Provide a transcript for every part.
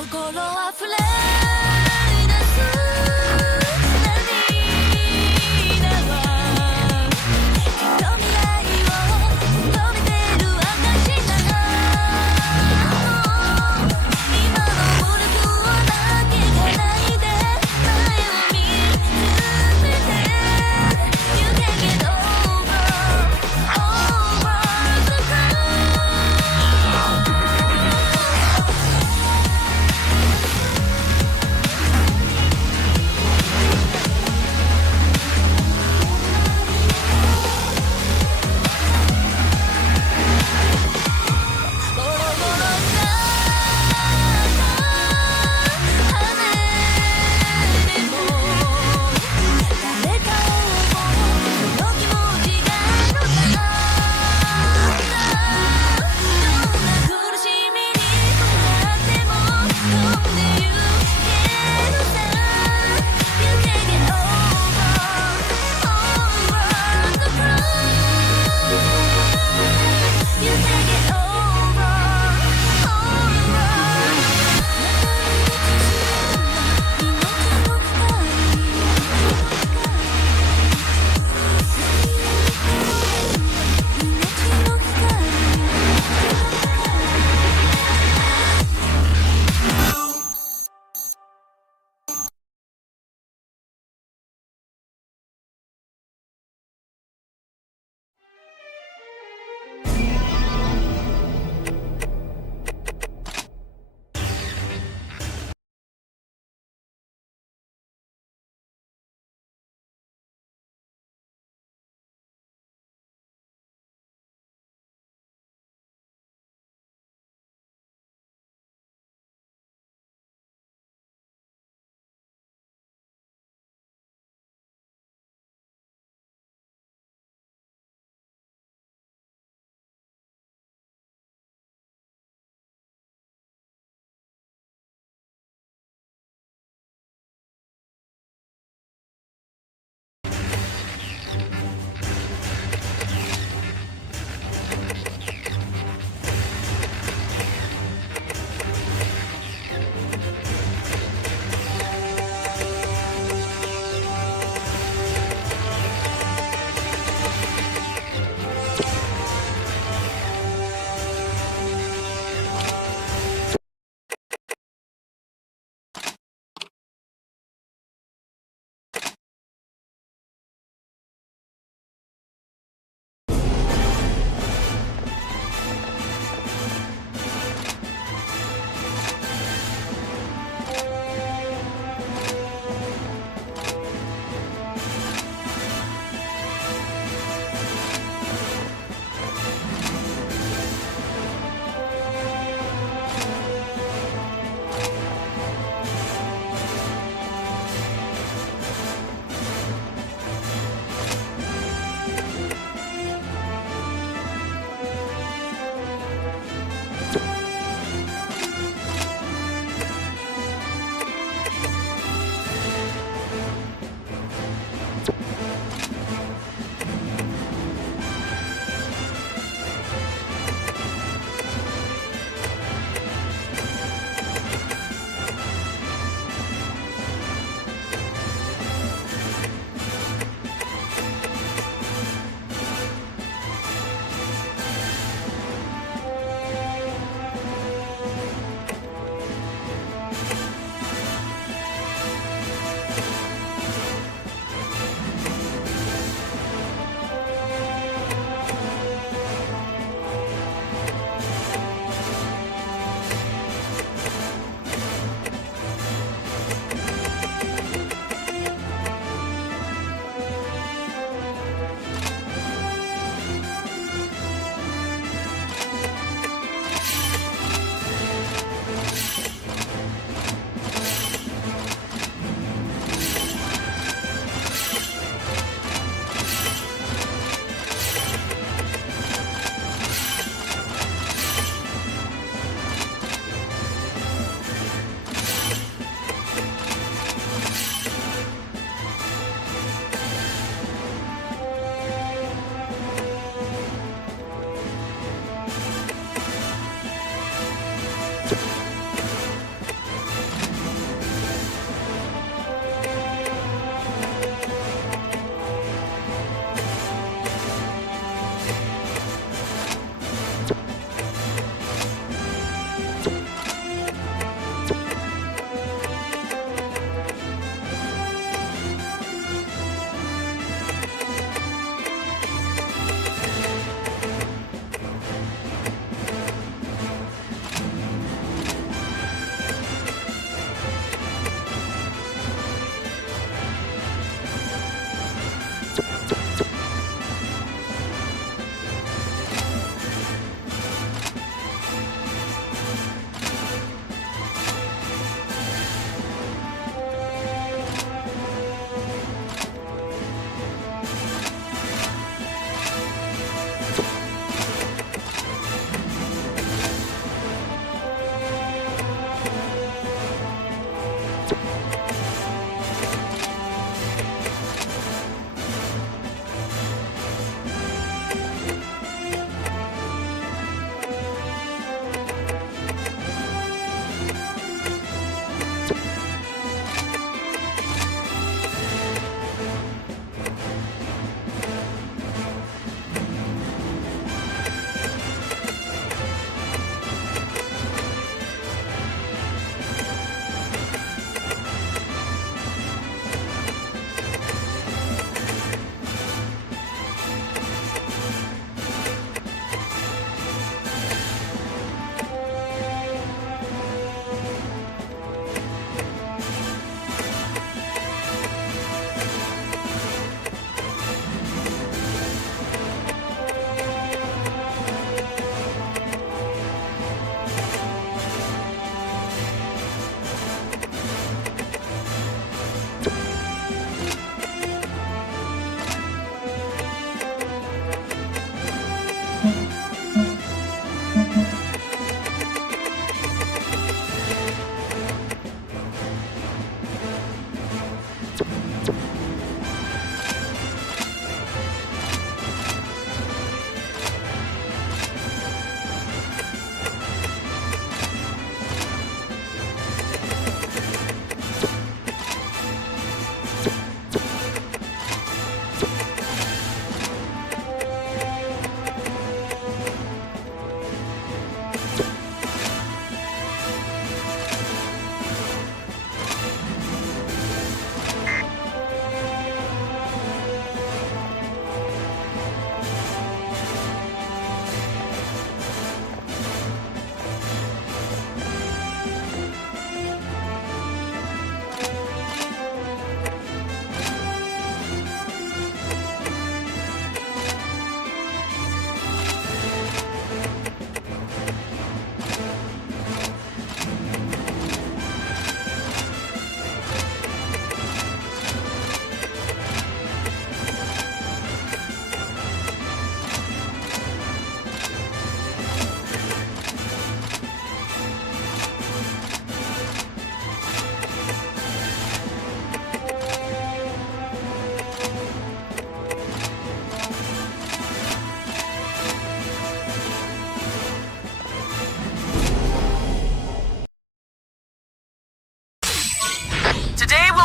溢れ出す涙はきっと未来を求めてる証なら今の努力をだけがないで前を見つめて You can get over the ground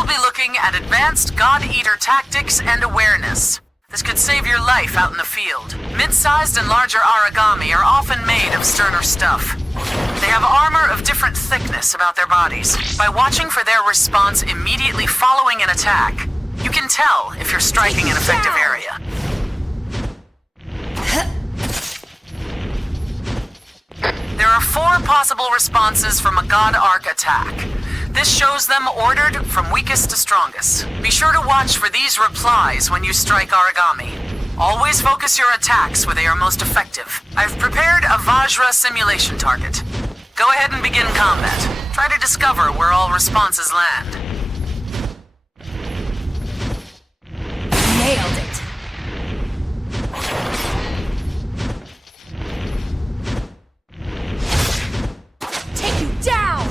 We'll be looking at advanced God Eater tactics and awareness. This could save your life out in the field. Mid-sized and larger Aragami are often made of sterner stuff. They have armor of different thickness about their bodies. By watching for their response immediately following an attack, you can tell if you're striking an effective area. There are 4 possible responses from a God Arc attack. This shows them ordered from weakest to strongest. Be sure to watch for these replies when you strike Aragami. Always focus your attacks where they are most effective. I've prepared a Vajra simulation target. Go ahead and begin combat. Try to discover where all responses land. Nailed it. Take you down!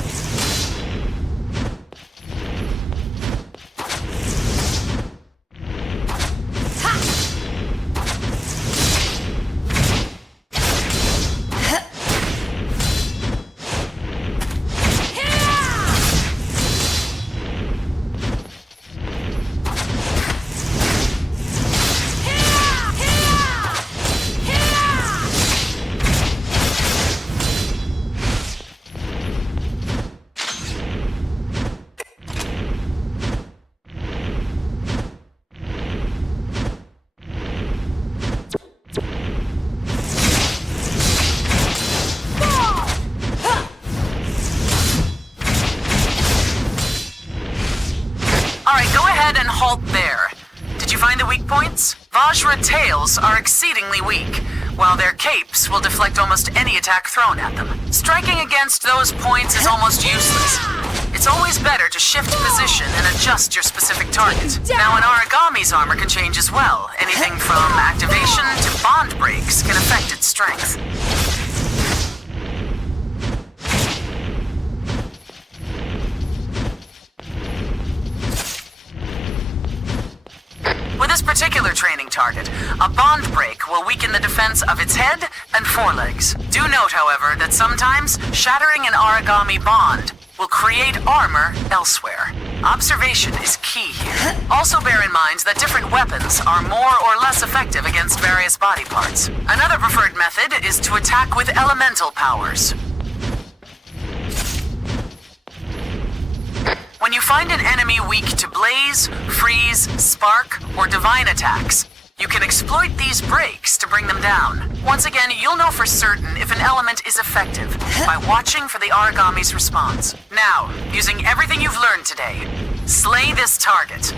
And halt there. Did you find the weak points? Vajra tails are exceedingly weak, while their capes will deflect almost any attack thrown at them. Striking against those points is almost useless. It's always better to shift position and adjust your specific target. Now, an Aragami's armor can change as well. Anything from activation to bond breaks can affect its strength. With this particular training target, a bond break will weaken the defense of its head and forelegs. Do note, however, that sometimes shattering an Aragami bond will create armor elsewhere. Observation is key here. Also bear in mind that different weapons are more or less effective against various body parts. Another preferred method is to attack with elemental powers. When you find an enemy weak to blaze, freeze, spark, or divine attacks, you can exploit these breaks to bring them down. Once again, you'll know for certain if an element is effective by watching for the Aragami's response. Now, using everything you've learned today, slay this target.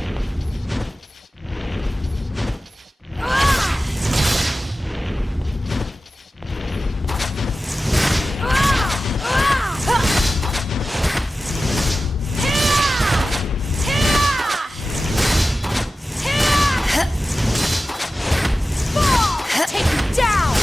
Take you down!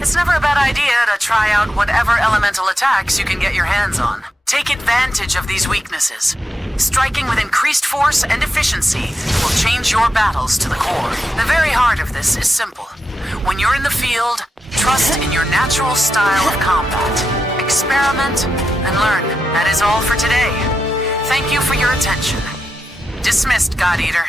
It's never a bad idea to try out whatever elemental attacks you can get your hands on. Take advantage of these weaknesses. Striking with increased force and efficiency will change your battles to the core. The very heart of this is simple. When you're in the field, trust in your natural style of combat. Experiment and learn. That is all for today. Thank you for your attention. Dismissed, God Eater.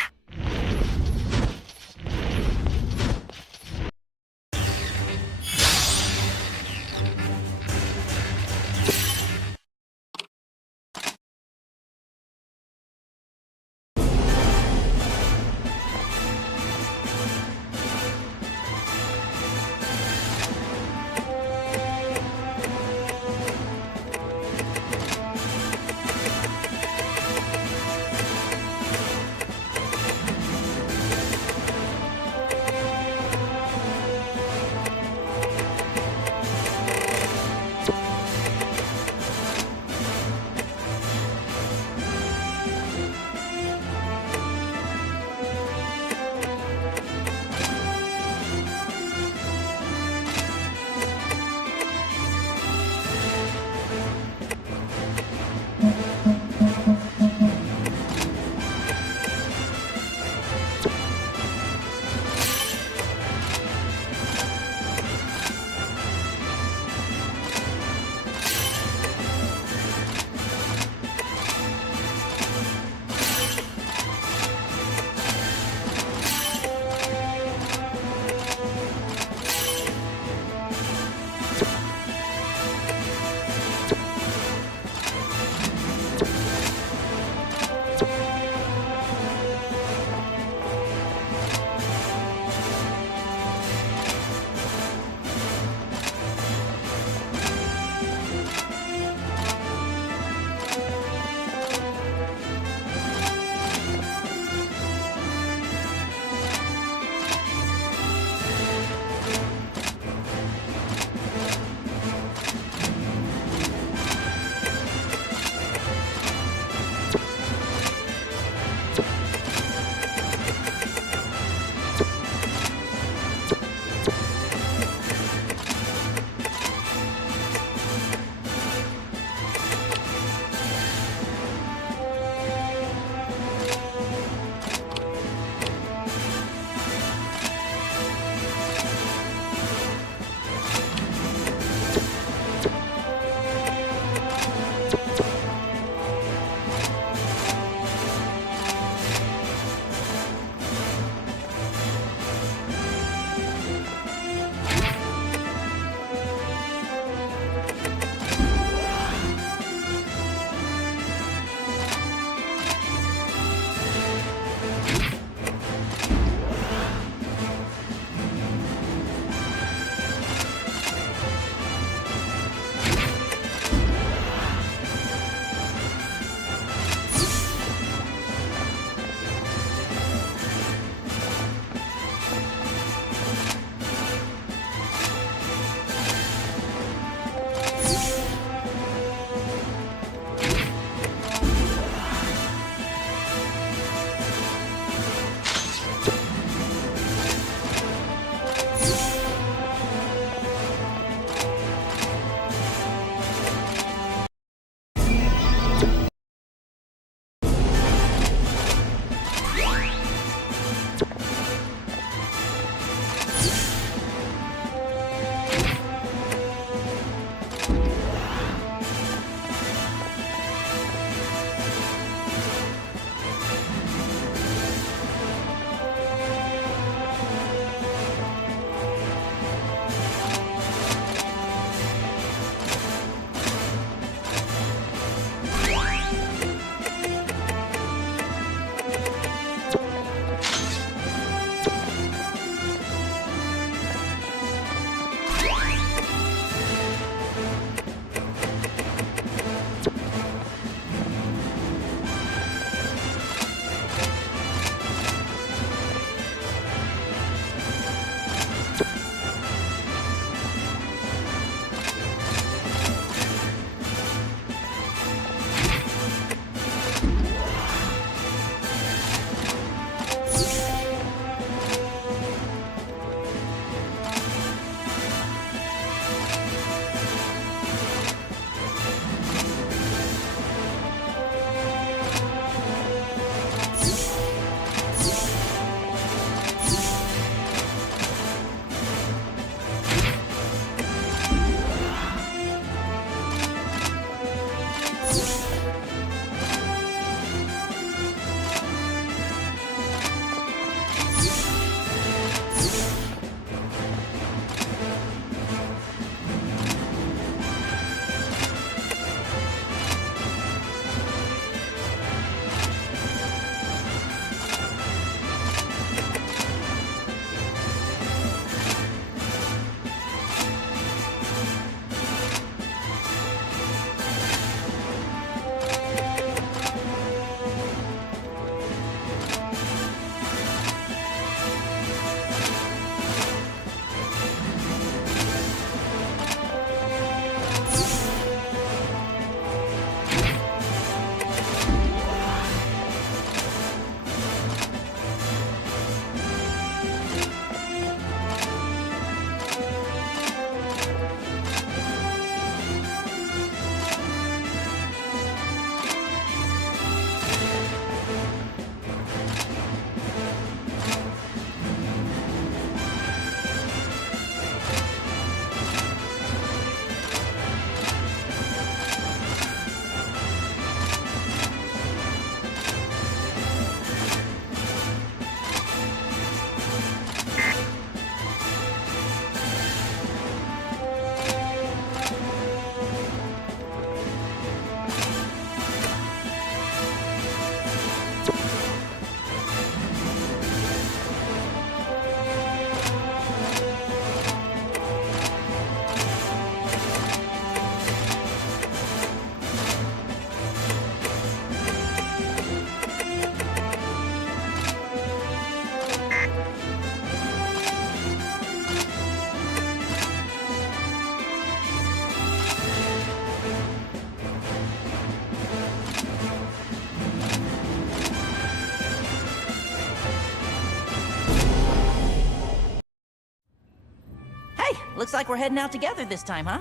Looks like we're heading out together this time, huh?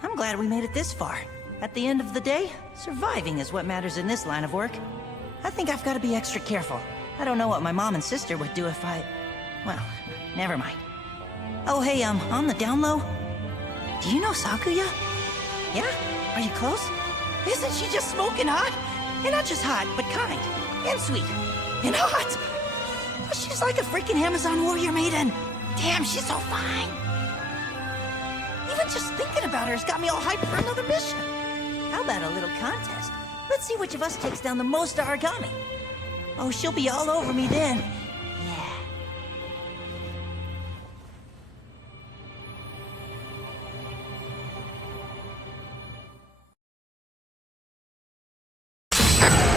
I'm glad we made it this far. At the end of the day, surviving is what matters in this line of work. I think I've got to be extra careful. I don't know what my mom and sister would do if I... Well, never mind. Oh, hey, on the down low, do you know Sakuya? Yeah? Are you close? Isn't she just smoking hot? And not just hot, but kind, and sweet, and hot. Oh, she's like a freaking Amazon warrior maiden. Damn, she's so fine. Even just thinking about her has got me all hyped for another mission. How about a little contest? Let's see which of us takes down the most origami. Oh, she'll be all over me then. Yeah.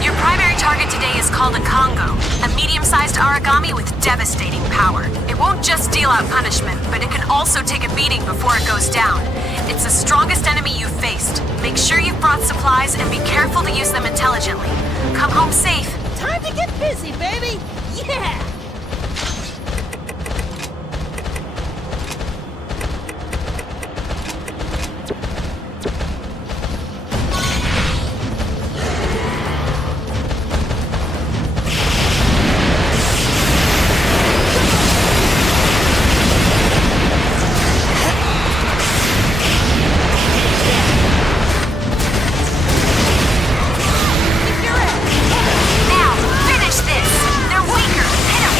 Your primary target today is called a Congo, a medium-sized origami with devastating power. It won't just deal out punishment, but it can also take a beating before it goes down. It's the strongest enemy you've faced. Make sure you've brought supplies and be careful to use them intelligently. Come home safe. Time to get busy, baby! Yeah! Now, finish this! They're weaker! Hit 'em!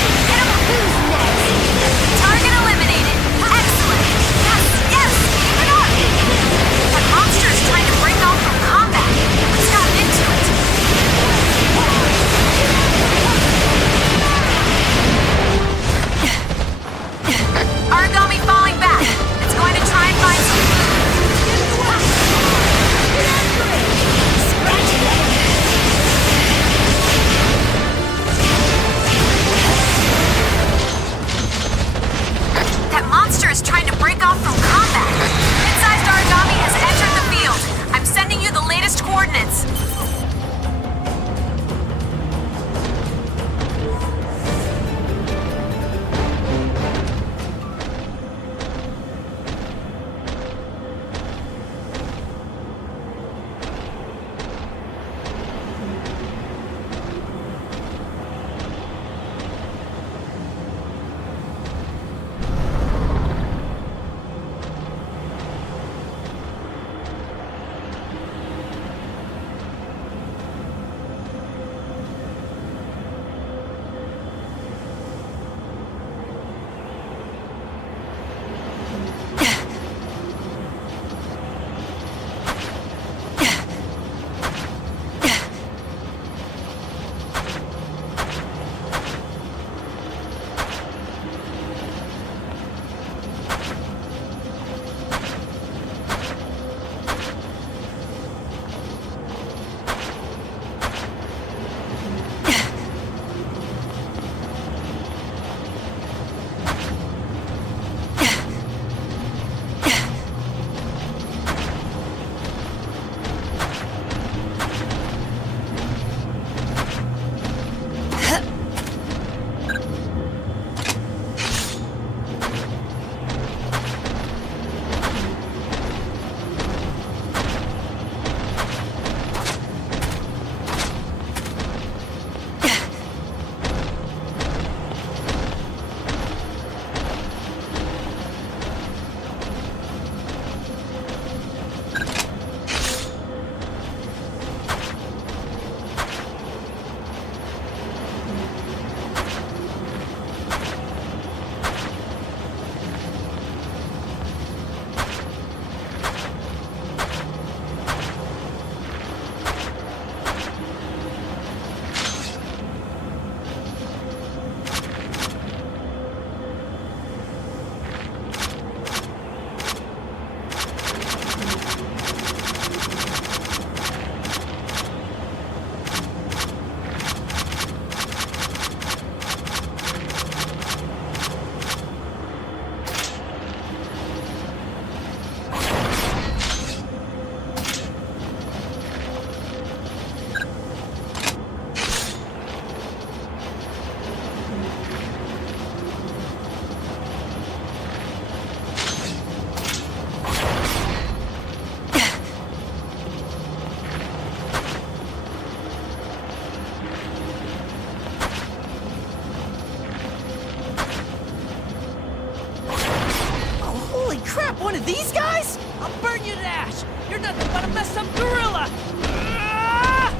burn you to ash! You're nothing but a messed up gorilla! Ah!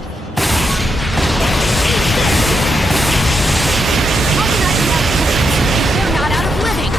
How can I be out of bullets? They're not out of living!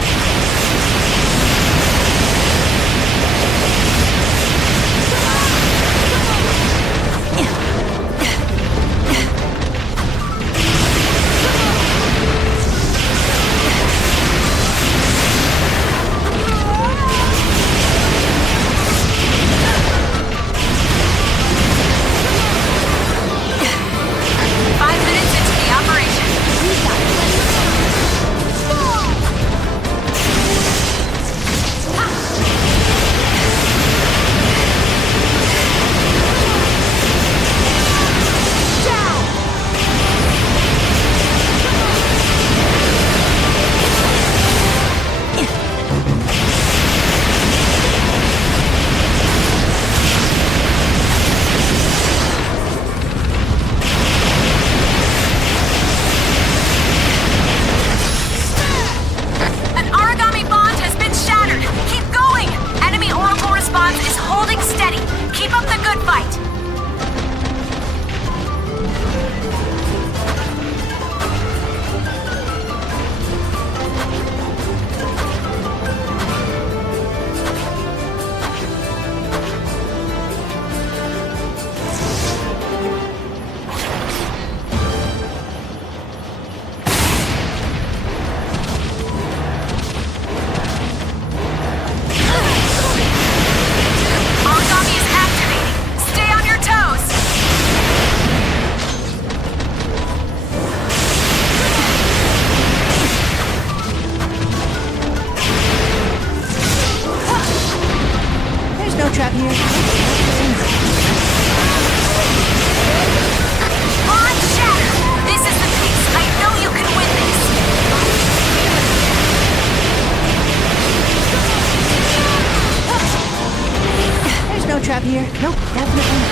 trap here. On Shatter! This is the pace. I know you can win this. There's no trap here. Nope, definitely not.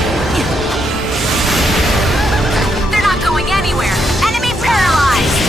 They're not going anywhere. Enemy paralyzed!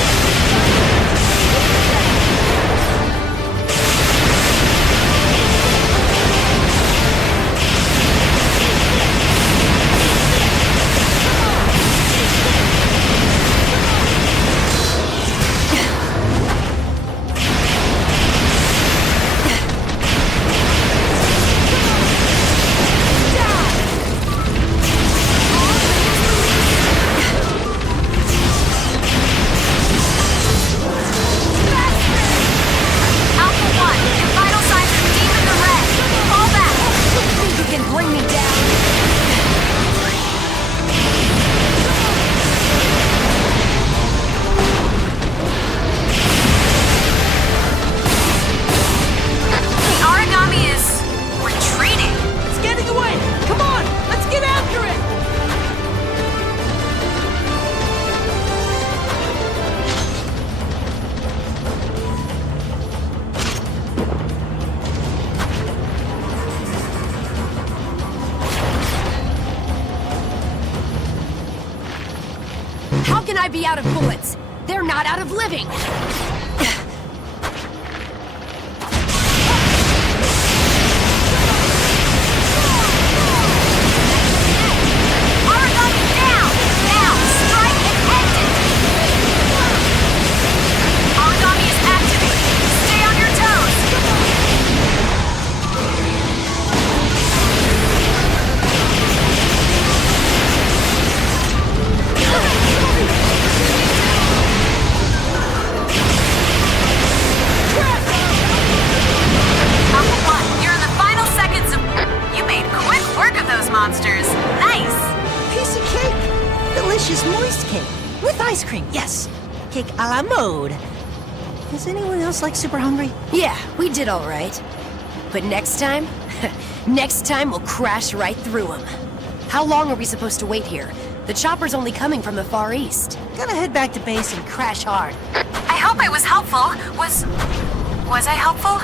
How can I be out of bullets? They're not out of living! Origami down! Now, strike and end it! Origami is activated! Stay on your toes! Monsters. Nice! Piece of cake. Delicious moist cake. With ice cream, yes. Cake a la mode. Is anyone else like super hungry? Yeah, we did all right. But next time? Next time we'll crash right through them. How long are we supposed to wait here? The chopper's only coming from the Far East. Gonna head back to base and crash hard. I hope I was helpful. Was I helpful?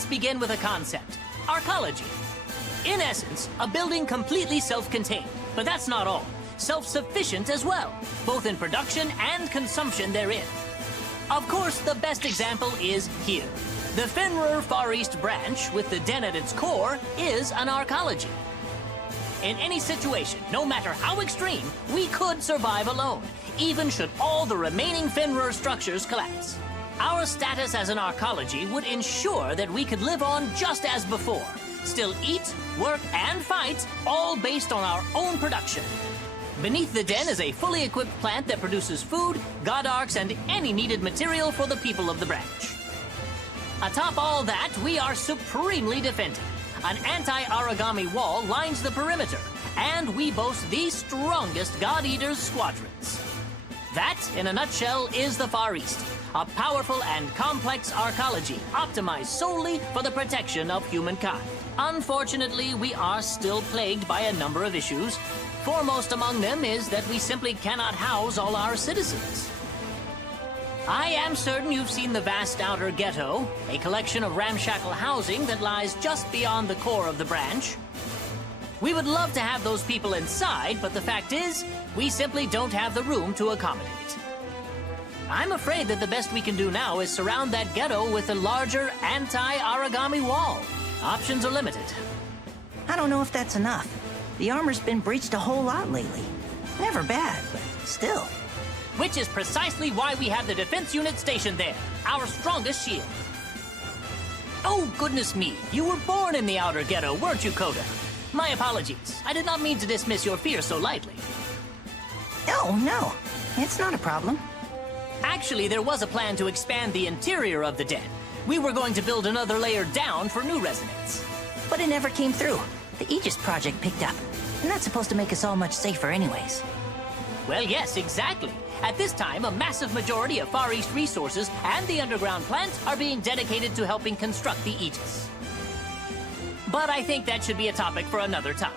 let's begin with a concept. Arcology. In essence, a building completely self-contained. But that's not all. Self-sufficient as well, both in production and consumption therein. Of course, the best example is here. The Fenrir Far East branch, with the den at its core, is an arcology. In any situation, no matter how extreme, we could survive alone, even should all the remaining Fenrir structures collapse. Our status as an arcology would ensure that we could live on just as before, still eat, work, and fight, all based on our own production. Beneath the den is a fully equipped plant that produces food, god arcs, and any needed material for the people of the branch. Atop all that, we are supremely defended. An anti-origami wall lines the perimeter, and we boast the strongest God Eaters squadrons. That, in a nutshell, is the Far East, a powerful and complex arcology optimized solely for the protection of humankind. Unfortunately, we are still plagued by a number of issues. Foremost among them is that we simply cannot house all our citizens. I am certain you've seen the vast outer ghetto, a collection of ramshackle housing that lies just beyond the core of the branch. We would love to have those people inside, but the fact is, we simply don't have the room to accommodate. I'm afraid that the best we can do now is surround that ghetto with a larger anti-origami wall. Options are limited. I don't know if that's enough. The armor's been breached a whole lot lately. Never bad, but still. Which is precisely why we have the defense unit stationed there, our strongest shield. Oh, goodness me, you were born in the outer ghetto, weren't you, Coda? My apologies. I did not mean to dismiss your fear so lightly. No, it's not a problem. Actually, there was a plan to expand the interior of the den. We were going to build another layer down for new residents. But it never came through. The Aegis project picked up. And that's supposed to make us all much safer anyways. Well, yes, exactly. At this time, a massive majority of Far East resources and the underground plant are being dedicated to helping construct the Aegis. But I think that should be a topic for another time.